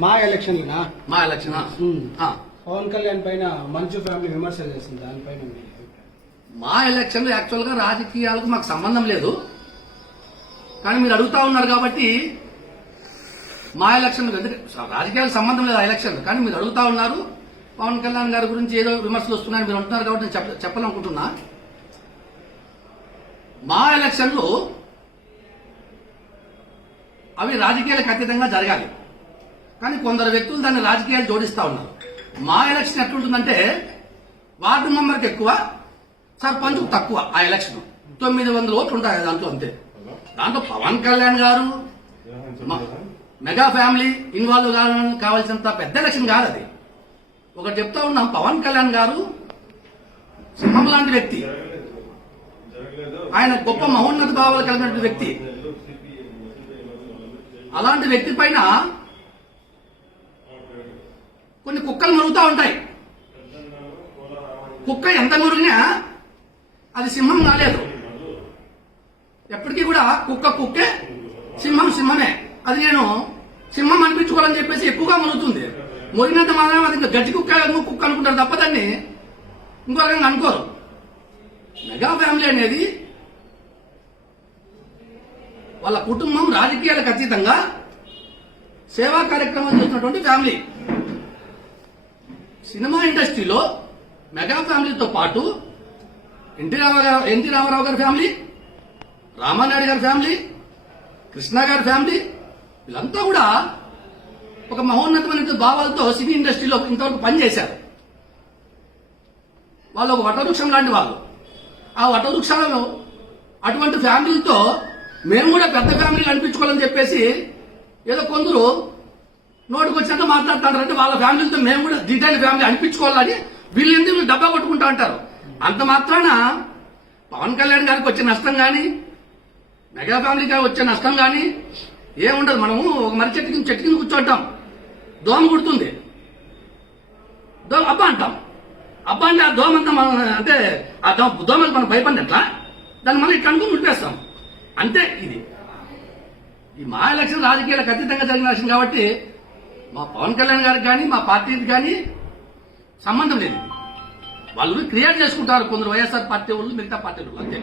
మా ఎలక్షన్లనా మా ఎలక్షన్. పవన్ కళ్యాణ్ పైన మంచు ఫ్యామిలీ విమర్శలు చేస్తుంది దానిపైన మీ? మా ఎలక్షన్ యాక్చువల్గా రాజకీయాలకు మాకు సంబంధం లేదు. కానీ మీరు అడుగుతా ఉన్నారు కాబట్టి మా ఎలక్షన్ రాజకీయాలకు సంబంధం లేదు ఆ ఎలక్షన్ కానీ మీరు అడుగుతా ఉన్నారు పవన్ కళ్యాణ్ గారి గురించి ఏదో విమర్శలు వస్తున్నాయని మీరు అంటున్నారు కాబట్టి నేను చెప్ప- చెప్పాలనుకుంటున్నా. మా ఎలక్షన్లు అవి రాజకీయాలకు అతీతంగా జరగాలి. కానీ కొందరు వ్యక్తులు దాన్ని రాజకీయాలు జోడిస్తా ఉన్నారు. మా ఎలక్షన్ ఎట్లుంటుందంటే వార్డు మెంబర్కి ఎక్కువ సర్పంచ్ తక్కువ ఆ ఎలక్షన్. తొమ్మిది వందల ఓట్లు ఉంటాయి దాంట్లో అంతే. దాంట్లో పవన్ కళ్యాణ్ గారు మెగా ఫ్యామిలీ ఇన్వాల్వ్ కావాలని కావాల్సినంత పెద్ద ఎలక్షన్ కాదు అది. ఒకటి చెప్తా ఉన్నాం పవన్ కళ్యాణ్ గారు సింహం లాంటి వ్యక్తి. ఆయన గొప్ప మహోన్నత భావాలు కలిగినటువంటి వ్యక్తి. అలాంటి వ్యక్తి పైన కొన్ని కుక్కలు మరుగుతూ ఉంటాయి. కుక్క ఎంత మురిగినా అది సింహం కాలేదు. ఎప్పటికీ కూడా కుక్క కుక్కే సింహం సింహమే. అది నేను సింహం అనిపించుకోవాలని చెప్పేసి ఎక్కువగా మునుగుతుంది మురిగినంత మాత్రం అది ఇంకా గడ్డి కుక్క కుక్క అనుకుంటారు? తప్ప దాన్ని ఇంకో రకంగా అనుకోరు. మెగా ఫ్యామిలీ అనేది వాళ్ళ కుటుంబం రాజకీయాలకు అతీతంగా సేవా కార్యక్రమం చేసినటువంటి ఫ్యామిలీ. సినిమా ఇండస్ట్రీలో మెగా ఫ్యామిలీతో పాటు ఎన్టీ రామారావు ఎన్టీ రామారావు గారి ఫ్యామిలీ రామానాయుడు గారి ఫ్యామిలీ కృష్ణ గారి ఫ్యామిలీ వీళ్ళంతా కూడా ఒక మహోన్నతమైన భావాలతో సినీ ఇండస్ట్రీలో ఇంతవరకు పనిచేశారు. వాళ్ళు ఒక వటవృక్షం లాంటి వాళ్ళు. ఆ వటవృక్షాలను అటువంటి ఫ్యామిలీతో మేము కూడా పెద్ద ఫ్యామిలీ అనిపించుకోవాలని చెప్పేసి ఏదో కొందరు నోటికి వచ్చినంత అంటే వాళ్ళ ఫ్యామిలీతో మేము కూడా డీటెయిల్ ఫ్యామిలీ అనిపించుకోవాలని వీళ్ళు ఎందుకు డబ్బా కొట్టుకుంటా అంటారు? అంత మాత్రాన పవన్ కళ్యాణ్ గారికి వచ్చే నష్టం కానీ మెగా ఫ్యామిలీకి వచ్చే నష్టం కానీ ఏముండదు. మనము ఒక మరి చెట్టు కింద చెట్టు కింద కూర్చోంటాం. దోమ కుడుతుంది. దోమ అబ్బా అంటాం. అబ్బా అంటే ఆ దోమ అంతా మనం అంటే ఆ దోమ దోమలు మనం భయపడి ఎట్లా? దాన్ని మనం ఇట్లా అనుకుని ముడిపేస్తాం. అంతే ఇది ఈ మా ఎలక్షన్ రాజకీయాలకు అతీతంగా జరిగిన ఎలక్షన్ కాబట్టి మా పవన్ కళ్యాణ్ గారికి కానీ మా పార్టీకి కానీ సంబంధం లేదు. వాళ్ళు క్రియేట్ చేసుకుంటారు కొందరు వైఎస్ఆర్ పార్టీ వాళ్ళు మిగతా పార్టీ వాళ్ళు అంతే.